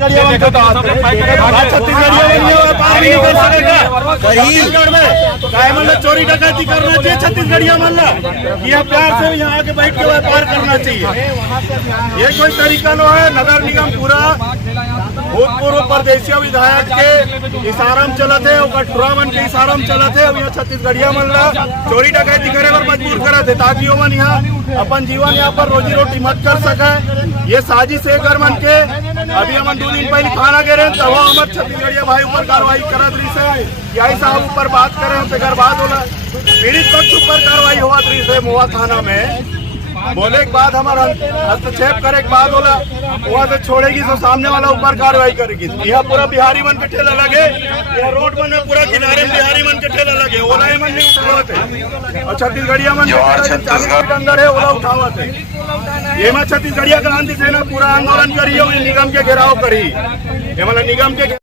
छत्तीसगढ़ में काय मतलब चोरी डकैती करना चाहिए छत्तीसगढ़िया मतलब यह प्यार से यहाँ आके बैठ के व्यापार करना चाहिए। ये कोई तरीका नो है। नगर निगम पूरा भूतपूर्व प्रदेशीय विधायक के इशारा में चलत है, मन के इशारा में चलत है। यहाँ छत्तीसगढ़िया मन ला चोरी डकैती करे पर मजबूर करत है ताकि ओमन यहाँ अपन जीवन यहाँ पर रोजी रोटी मत कर सके। ये साजिश है घर मन के। अभी हम 2 दिन पहले खाना गे रहे तब हमारे छत्तीसगढ़िया भाई ऊपर कार्रवाई करत रही से यही साहब ऊपर बात करे फिर बाद होला पीड़ित पक्ष ऊपर कार्रवाई हुआ रही से मोवा थाना में बोले के बाद हमारा हस्तक्षेप करे के बाद होला वहाँ से छोड़ेगी तो सामने वाला ऊपर कार्रवाई करेगी। यहाँ पूरा बिहारी मन के ठेला लगे, यहाँ रोड मन में पूरा किनारे में बिहारी मन के ठेला लगे, ओला मन नहीं उठावत है और छत्तीसगढ़िया मन के अंदर है ओला उठावत है। ये में छत्तीसगढ़िया क्रांति सेना पूरा आंदोलन करी निगम के घेराव करी। निगम के